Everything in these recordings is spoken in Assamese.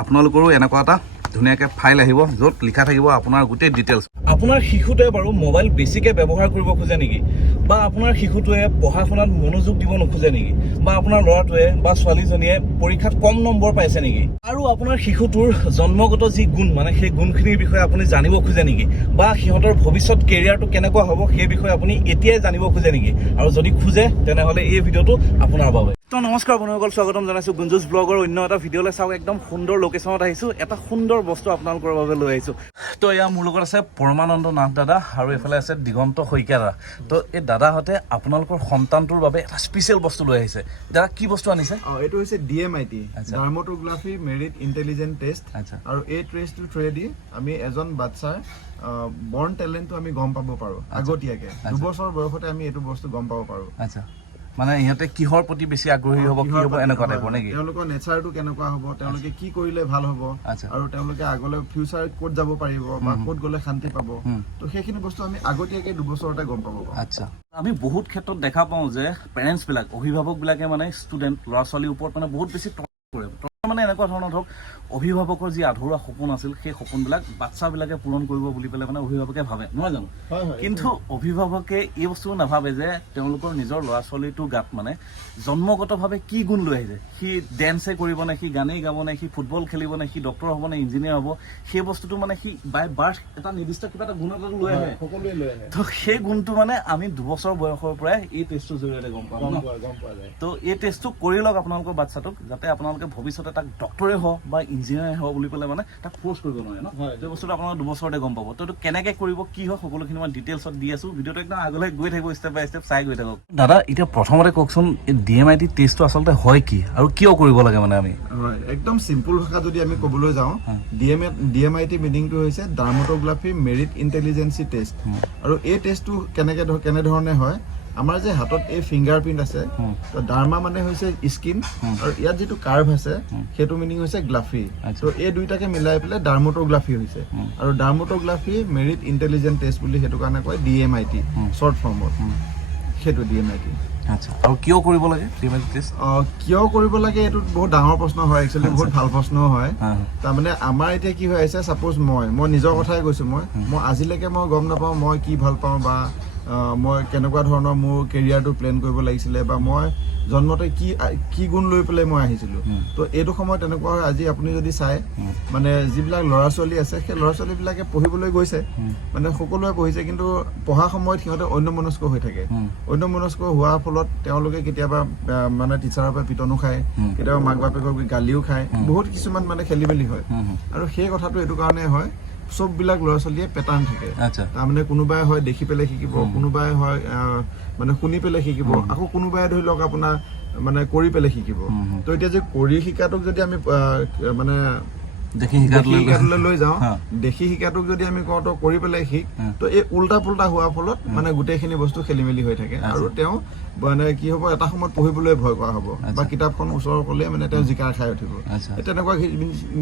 আপোনালোকৰো এনেকুৱা এটা ধুনীয়াকৈ ফাইল আহিব য'ত লিখা থাকিব আপোনাৰ গোটেই ডিটেইলছ। আপোনাৰ শিশুটোৱে বাৰু মোবাইল বেছিকৈ ব্যৱহাৰ কৰিব খোজে নেকি, বা আপোনাৰ শিশুটোৱে পঢ়া শুনাত মনোযোগ দিব নোখোজে নেকি, বা আপোনাৰ ল'ৰাটোৱে বা ছোৱালীজনীয়ে পৰীক্ষাত কম নম্বৰ পাইছে নেকি, আৰু আপোনাৰ শিশুটোৰ জন্মগত যি গুণ মানে সেই গুণখিনিৰ বিষয়ে আপুনি জানিব খোজে নেকি, বা সিহঁতৰ ভৱিষ্যত কেৰিয়াৰটো কেনেকুৱা হ'ব সেই বিষয়ে আপুনি এতিয়াই জানিব খোজে নেকি? আৰু যদি খোজে তেনেহ'লে এই ভিডিঅ'টো আপোনাৰ বাবে। তো নমস্কাৰ বন্ধুসকল, স্বাগতম জনাইছোঁ গুঞ্জুছ ব্লগৰ অন্য এটা ভিডিঅ'লৈ। চাওক একদম সুন্দৰ লোকেশ্যনত আহিছোঁ, এটা সুন্দৰ বস্তু আপোনালোকৰ বাবে লৈ আহিছোঁ। তো এয়া মোৰ লগত আছে পৰমানন্দ নাথ দাদা আৰু এইফালে আছে দিগন্ত শইকীয়া দাদা। তো এই দাদাহঁতে আপোনালোকৰ সন্তানটোৰ বাবে এটা স্পেচিয়েল বস্তু লৈ আহিছে। দাদা কি বস্তু আনিছে? এইটো হৈছে DMIT, ডাৰ্মাটোগ্ৰাফি মেৰিট ইণ্টেলিজেন্ট টেষ্ট। আৰু এই টেষ্টটোৰ থ্ৰুৱেদি আমি এজন বাচ্চাৰ বৰ্ণ টেলেণ্টটো আমি গম পাব পাৰোঁ আগতীয়াকৈ। 2 বছৰ বয়সতে আমি এইটো বস্তু গম পাব পাৰোঁ। আচ্ছা, মানে ইহঁতে কিহৰ প্ৰতি বেছি আগ্ৰহী হ'ব, কি হ'ব, এনেকুৱা টাইপৰ নেকি? তেওঁলোকৰ নেচাৰটো কেনেকুৱা হ'ব, তেওঁলোকে কি কৰিলে ভাল হ'ব, আৰু তেওঁলোকে আগলৈ ফিউচাৰত ক'ত যাব পাৰিব বা ক'ত গ'লে শান্তি পাব, তো সেইখিনি বস্তু আমি আগতীয়াকৈ 2 বছৰতে গম পাব পাৰোঁ। আচ্ছা, আমি বহুত ক্ষেত্ৰত দেখা পাওঁ যে পেৰেণ্টছবিলাক, অভিভাৱকবিলাকে মানে ষ্টুডেণ্ট ল'ৰা ছোৱালীৰ ওপৰত মানে বহুত বেছি কৰে। মানে এনেকুৱা ধৰণৰ ধৰক অভিভাৱকৰ যি আধৰুৱা সপোন আছিল সেই সপোনবিলাক বাচ্চাবিলাকে পূৰণ কৰিব বুলি পেলাই মানে অভিভাৱকে ভাবে, নহয় জানো? কিন্তু অভিভাৱকে এই বস্তু নাভাবে যে তেওঁলোকৰ নিজৰ ল'ৰা ছোৱালীটোৰ গাত মানে জন্মগতভাৱে কি গুণ লৈ আহিছে। সি ডেন্সে কৰিব নে, সি গানেই গাব নে, সি ফুটবল খেলিব নে, সি ডক্টৰ হ'ব নে, ইঞ্জিনিয়াৰ হ'ব, সেই বস্তুটো মানে সি বাই বাৰ্থ এটা নিৰ্দিষ্ট কিবা এটা গুণ এটা লৈ আহে। সকলোৱে লৈ আহে। তো সেই গুণটো মানে আমি 2 বছৰ বয়সৰ পৰাই এই টেষ্টটোৰ জৰিয়তে গম পাওঁ ন। তো এই টেষ্টটো কৰি লওক আপোনালোকৰ বাচ্চাটোক, যাতে আপোনালোকে ভৱিষ্যতে তাক ডক্টৰে হওক বা ইঞ্জিনিয়াৰ হওক বুলি পেলাই মানে তাক ফ'ৰ্চ কৰিব নোৱাৰে ন। এই বস্তুটো আপোনালোকে 2 বছৰতে গম পাব। তো এইটো কেনেকৈ কৰিব, কি হয়, সকলোখিনি মই ডিটেইলছত দি আছোঁ। ভিডিঅ'টো একদম আগলৈ গৈ থাকিব, ষ্টেপ বাই ষ্টেপ চাই গৈ থাকক। দাদা এতিয়া প্ৰথমতে কওকচোন এই DMIT টেষ্টটো আচলতে হয় কি আৰু কিয় কৰিব লাগে মানে আমি? হয়, একদম চিম্পুল ভাষা যদি আমি ক'বলৈ যাওঁ, DMIT মিনিংটো হৈছে ডাৰ্মাটোগ্ৰাফি মেৰিট ইণ্টেলিজেন্সি টেষ্ট। আৰু এই টেষ্টটো কেনেধৰণে হয়, আমাৰ যে হাতত এই ফিংগাৰ প্ৰিণ্ট আছে, তো ডাৰ্মা মানে হৈছে স্কিন, আৰু ইয়াত যিটো কাৰ্ভ আছে সেইটো মিনিং হৈছে গ্ৰাফি। তো এই দুইটাকে মিলাই পেলাই ডাৰ্মাটোগ্ৰাফি হৈছে। আৰু ডাৰ্মাটোগ্ৰাফি মেৰিট ইণ্টেলিজেন্ট টেষ্ট বুলি সেইটো কাৰণে কয় DMIT শ্বৰ্ট ফৰ্মত, সেইটো DMIT। আচ্ছা, আৰু কিয় কৰিব লাগে DMIT টেষ্ট? কিয় কৰিব লাগে এইটো বহুত ডাঙৰ প্ৰশ্ন হয়, একচুৱেলি বহুত ভাল প্ৰশ্নও হয়। তাৰমানে আমাৰ এতিয়া কি হৈ আছে, ছাপ'জ মই নিজৰ কথাই কৈছোঁ, মই আজিলৈকে মই গম নাপাওঁ মই কি ভাল পাওঁ, বা মই কেনেকুৱা ধৰণৰ মোৰ কেৰিয়াৰটো প্লেন কৰিব লাগিছিলে, বা মই জন্মতে কি গুণ লৈ পেলাই মই আহিছিলোঁ। তো এইটো সময়ত তেনেকুৱা হয়, আজি আপুনি যদি চায় মানে যিবিলাক ল'ৰা ছোৱালী আছে সেই ল'ৰা ছোৱালীবিলাকে পঢ়িবলৈ গৈছে, মানে সকলোৱে পঢ়িছে, কিন্তু পঢ়া সময়ত সিহঁতে অন্যমনস্ক হৈ থাকে। অন্যমনস্ক হোৱাৰ ফলত তেওঁলোকে কেতিয়াবা মানে টিচাৰৰ পৰা পিটনো খায়, কেতিয়াবা মাক বাপেকক গালিও খায়, বহুত কিছুমান মানে খেলি মেলি হয়। আৰু সেই কথাটো এইটো কাৰণে হয়, চববিলাক ল'ৰা ছোৱালীয়ে পেটাৰ্ণ থাকে। তাৰমানে কোনোবাই হয় দেখি পেলাই শিকিব, কোনোবাই হয় মানে শুনি পেলাই শিকিব, আকৌ কোনোবাই ধৰি লওক আপোনাৰ মানে কৰি পেলাই শিকিব। তো এতিয়া যে কৰি শিকাটোক যদি আমি মানে দেখি শিকাটোলৈ লৈ যাওঁ, দেখি শিকাটোক যদি আমি কওঁ তো কৰি পেলাই শিক, তো এই উল্টা পুল্টা হোৱাৰ ফলত মানে গোটেইখিনি বস্তু খেলি মেলি হৈ থাকে। আৰু তেওঁ মানে কি হ'ব, এটা সময়ত পঢ়িবলৈ ভয় কৰা হ'ব, বা কিতাপখন ওচৰৰ ক'লে মানে তেওঁ জিকাৰ খাই উঠিব। তেনেকুৱা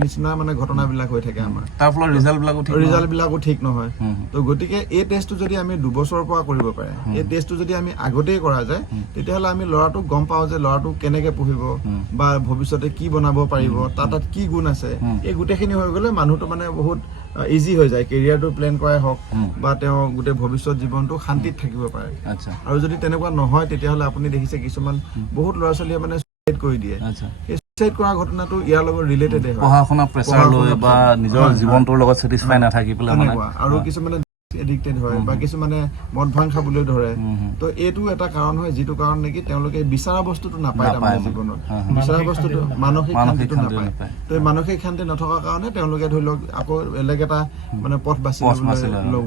নিচিনা মানে ঘটনাবিলাক হৈ থাকে আমাৰ, তাৰ ফলত ৰিজাল্টবিলাকো ঠিক নহয়। তো গতিকে এই টেষ্টটো যদি আমি 2 বছৰৰ পৰা কৰিব পাৰে, এই টেষ্টটো যদি আমি আগতেই কৰা যায়, তেতিয়াহ'লে আমি ল'ৰাটোক গম পাওঁ যে ল'ৰাটোক কেনেকৈ পঢ়িব, বা ভৱিষ্যতে কি বনাব পাৰিব, তাত কি গুণ আছে। এই গোটেইখিনি হৈ গ'লে মানুহটো মানে বহুত ইজি হৈ যায়, কেৰিয়াৰটো প্লেন কৰাই হওক বা তেওঁ গোটেই ভৱিষ্যত জীৱনটো শান্তিত থাকিব পাৰে। আৰু যদি তেনেকুৱা নহয়, তেতিয়াহ'লে আপুনি দেখিছে কিছুমান বহুত ল'ৰা ছোৱালীয়ে মানে চুইচাইড কৰি দিয়ে। সেই চুইচাইড কৰা ঘটনাটো ইয়াৰ লগত ৰিলেটেডে হয়, পঢ়া শুনা প্ৰেছাৰ লৈ বা নিজৰ জীৱনটোৰ লগত ছেটিছফাই নাথাকি পেলাই মানে। আৰু কিছুমানে এডিক্টেড হয়, বা কিছুমানে মদ ভাং খাবলৈ ধৰে। তো এইটো এটা কাৰণ হয়, যিটো কাৰণ নেকি তেওঁলোকে বিচৰা বস্তুটো নাপায়, তাৰমানে জীৱনত বিচৰা বস্তুটো মানসিক শান্তিটো নাপায়। তো এই মানসিক শান্তি নথকাৰ কাৰণে তেওঁলোকে ধৰি লওক আকৌ বেলেগ এটা মানে পথ বাছি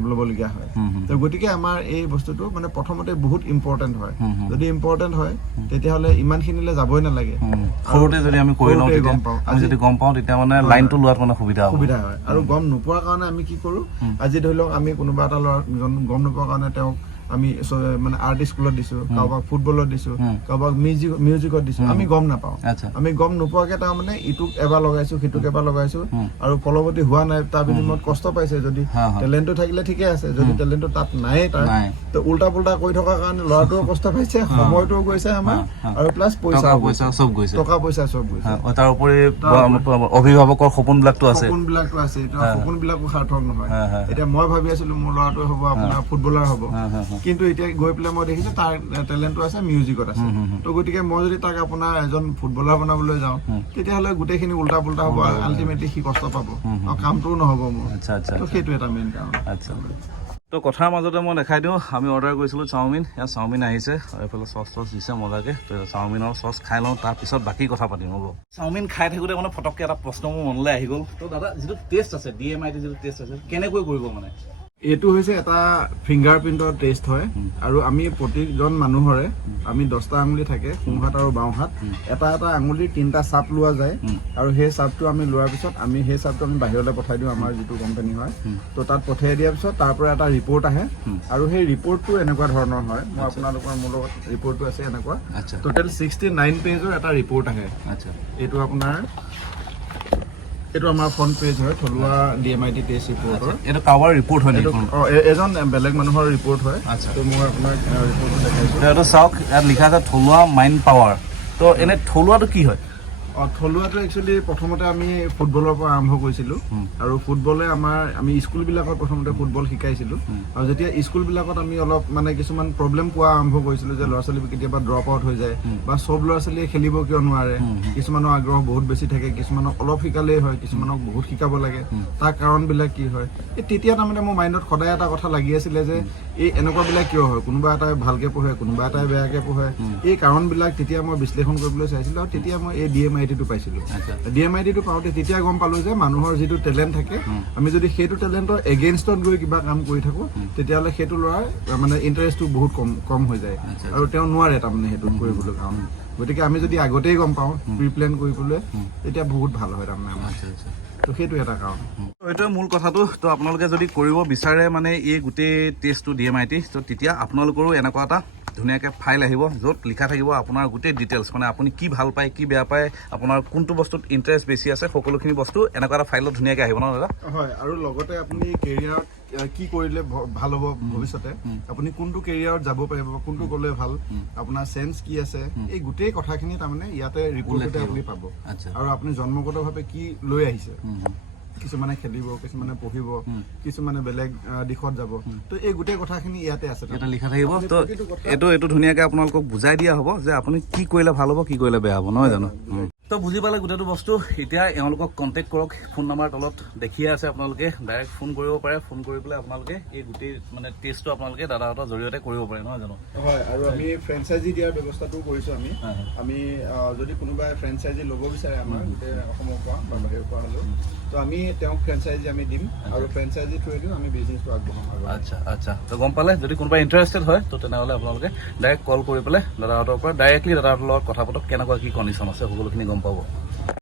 ল'বলগীয়া হয়। তো গতিকে আমাৰ এই বস্তুটো মানে প্ৰথমতে বহুত ইম্পৰ্টেণ্ট হয়। যদি ইম্পৰ্টেণ্ট হয় তেতিয়াহ'লে ইমানখিনিলৈ যাবই নালাগে, সৰুতে যদি আমি কৰি লওঁ, যদি গম পাওঁ তেতিয়া মানে লাইনটো লোৱাত মানে সুবিধা হয়। আৰু গম নোপোৱাৰ কাৰণে আমি কি কৰোঁ, আজি ধৰি লওক আমি কোনোবা এটা ল'ৰা গম নোপোৱাৰ কাৰণে তেওঁক আমি মানে আৰ্ট স্কুলত দিছো, কাৰোবাক ফুটবলত দিছো, কাৰোবাক মিউজিকত দিছো, আমি গম নাপাওঁ। আমি গম নোপোৱাকে তাৰমানে ইটোক এবাৰ লগাইছো, সিটোক এবাৰ লগাইছো, আৰু ফলৱতী হোৱা নাই। তাৰ বিনিময়ত কষ্ট পাইছে। যদি টেলেণ্টটো থাকিলে ঠিকে আছে, যদি টেলেণ্টটো তাত নাইয়ে তাৰ, তো উল্টা পুল্টা কৰি থকাৰ কাৰণে ল'ৰাটোও কষ্ট পাইছে, সময়টোও গৈছে আমাৰ, আৰু প্লাছ টকা পইচা চব গৈছে। তাৰ উপৰি অভিভাৱকৰ সপোনবিলাকতো আছে, সপোনবিলাকো সাৰ্থক নহয়। এতিয়া মই ভাবি আছিলো মোৰ ল'ৰাটোৱে হ'ব আপোনাৰ ফুটবলাৰ হ'ব, কিন্তু এতিয়া গৈ পেলাই মই দেখিছো তাৰ টেলেণ্টটো আছে, মিউজিকত আছে। তো গতিকে মই যদি তাক আপোনাৰ এজন ফুটবলাৰ বনাবলৈ যাওঁ, তেতিয়াহ'লে গোটেইখিনি উল্টা পুল্টা হ'ব, আল্টিমেটলি সি কষ্ট পাব আৰু কামটোও নহ'ব মোৰ। তো সেইটো এটা মেইন কাৰণ। তো কথাৰ মাজতে মই দেখাই দিওঁ, আমি অৰ্ডাৰ কৰিছিলোঁ চাওমিন। এয়া চাওমিন আহিছে, এইফালে চচ টচ দিছে মজাকে। তো চাওমিনৰ চচ খাই লওঁ, তাৰপিছত বাকী কথা পাতিম হ'ব। চাওমিন খাই থাকোঁতে মানে ফটককৈ এটা প্ৰশ্ন মোৰ মনলৈ আহি গ'ল। তো দাদা, যিটো টেষ্ট আছে, DMIT যিটো টেষ্ট আছে, কেনেকৈ কৰিব মানে? এইটো হৈছে এটা ফিংগাৰ প্ৰিণ্টৰ টেষ্ট হয়, আৰু আমি প্ৰতিজন মানুহৰে আমি 10টা আঙুলি থাকে, সোঁহাত আৰু বাওঁহাত। এটা এটা আঙুলিৰ 3টা চাপ লোৱা যায়, আৰু সেই চাপটো আমি লোৱাৰ পিছত আমি সেই চাপটো আমি বাহিৰলৈ পঠাই দিওঁ, আমাৰ যিটো কোম্পানী হয়। তো তাত পঠিয়াই দিয়াৰ পিছত তাৰ পৰা এটা ৰিপৰ্ট আহে, আৰু সেই ৰিপৰ্টটো এনেকুৱা ধৰণৰ হয়। মই আপোনালোকৰ মোৰ লগত ৰিপৰ্টটো আছে এনেকুৱা, টোটেল 69 পেজৰ এটা ৰিপৰ্ট আহে। এইটো আপোনাৰ এইটো আমাৰ ফ্ৰণ্ট পেজ হয়, থলুৱা DMIT টেষ্ট ৰিপৰ্টৰ। এইটো কাৰোবাৰ ৰিপৰ্ট হয় নেকি? এজন বেলেগ মানুহৰ ৰিপৰ্ট হয়। তো মই আপোনাক ৰিপৰ্টটো দেখাইছোঁ। এইটো চাওক, ইয়াত লিখা আছে থলুৱা মাইণ্ড পাৱাৰ। তো এনে থলুৱাটো কি হয়? থলুৱাটো একচুৱেলি প্ৰথমতে আমি ফুটবলৰ পৰা আৰম্ভ কৰিছিলোঁ, আৰু ফুটবলে আমি স্কুলবিলাকত প্ৰথমতে ফুটবল শিকাইছিলোঁ। আৰু যেতিয়া স্কুলবিলাকত আমি অলপ মানে কিছুমান প্ৰব্লেম পোৱা আৰম্ভ কৰিছিলোঁ, যে ল'ৰা ছোৱালী কেতিয়াবা ড্ৰপ আউট হৈ যায়, বা চব ল'ৰা ছোৱালীয়ে খেলিব কিয় নোৱাৰে, কিছুমানৰ আগ্ৰহ বহুত বেছি থাকে, কিছুমানক অলপ শিকালেই হয়, কিছুমানক বহুত শিকাব লাগে, তাৰ কাৰণবিলাক কি হয়। তেতিয়া তাৰমানে মোৰ মাইণ্ডত সদায় এটা কথা লাগি আছিলে, যে এই এনেকুৱাবিলাক কিয় হয়, কোনোবা এটাই ভালকৈ পঢ়ে, কোনোবা এটাই বেয়াকৈ পঢ়ে, এই কাৰণবিলাক তেতিয়া মই বিশ্লেষণ কৰিবলৈ চাইছিলোঁ। আৰু তেতিয়া মই এই DMIT-টো পাইছিলোঁ। DMIT-টো পাওঁতে তেতিয়া গম পালোঁ যে মানুহৰ যিটো টেলেণ্ট থাকে, আমি যদি সেইটো টেলেণ্টৰ এগেইনষ্টত গৈ কিবা কাম কৰি থাকোঁ, তেতিয়াহ'লে সেইটো ল'ৰাৰ মানে ইণ্টাৰেষ্টটো বহুত কম হৈ যায়, আৰু তেওঁ নোৱাৰে তাৰমানে সেইটো কৰিবলৈ কাৰণে। গতিকে আমি যদি আগতেই গম পাওঁ, প্ৰি প্লেন কৰিবলৈ, তেতিয়া বহুত ভাল হয় তাৰমানে আমাৰ। তো সেইটো এটা কাৰণ। এইটোৱে মূল কথাটো। তো আপোনালোকে যদি কৰিব বিচাৰে মানে এই গোটেই টেষ্টটো DMIT, তো তেতিয়া আপোনালোকৰো এনেকুৱা এটা ধুনীয়াকৈ ফাইল আহিব, য'ত লিখা থাকিব আপোনাৰ গোটেই ডিটেইলছ, মানে আপুনি কি ভাল পায়, কি বেয়া পায়, আপোনাৰ কোনটো বস্তুত ইণ্টাৰেষ্ট বেছি আছে, সকলোখিনি বস্তু এনেকুৱা এটা ফাইলত ধুনীয়াকৈ আহিব ন দাদা? হয়, আৰু লগতে আপুনি কেৰিয়াৰত কি কৰিলে ভাল হ'ব ভৱিষ্যতে, আপুনি কোনটো কেৰিয়াৰত যাব পাৰিব, কোনটো গ'লে ভাল, আপোনাৰ চেঞ্চ কি আছে, এই গোটেই কথাখিনি তাৰমানে ইয়াতে ৰিপৰ্টতে আপুনি পাব। আৰু আপুনি জন্মগতভাৱে কি লৈ আহিছে, কিছুমানে খেলিব, কিছুমানে পঢ়িব, কিছুমানে বেলেগ দিশত যাব, তো এই গোটেই কথাখিনি ইয়াতে আছে, এটা লিখা থাকিব। তো এইটো ধুনীয়াকৈ আপোনালোকক বুজাই দিয়া হ'ব যে আপুনি কি কৰিলে ভাল হ'ব, কি কৰিলে বেয়া হ'ব, নহয় জানো? তো বুজি পালে গোটেইটো বস্তু। এতিয়া এওঁলোকক কণ্টেক্ট কৰক, ফোন নাম্বাৰ তলত দেখিয়ে আছে, আপোনালোকে ডাইৰেক্ট ফোন কৰিব পাৰে। ফোন কৰি পেলাই আপোনালোকে এই গোটেই মানে টেষ্টটো আপোনালোকে দাদাহঁতৰ জৰিয়তে কৰিব পাৰে, নহয় জানো? হয়, আৰু আমি ফ্ৰেঞ্চাইজি দিয়াৰ ব্যৱস্থাটোও কৰিছোঁ। আমি যদি কোনোবাই ফ্ৰেঞ্চাইজি ল'ব বিচাৰে আমাৰ গোটেই অসমৰ পৰা বা বাহিৰৰ পৰা হ'লেও, তো আমি তেওঁক ফ্ৰেঞ্চাইজি আমি দিম, আৰু ফ্ৰেঞ্চাইজি থ্ৰুৱেদিও আমি বিজনেছটো আগবঢ়াম। আচ্ছা। তো গম পালে, যদি কোনোবা ইণ্টাৰেষ্টেড হয়, তো তেনেহ'লে আপোনালোকে ডাইৰেক্ট কল কৰি পেলাই দাদাহঁতৰ পৰা ডাইৰেক্টলি দাদাহঁতৰ লগত কথা পাতক, কেনেকুৱা কি কণ্ডিশ্যন আছে সকলোখিনি গম পাব।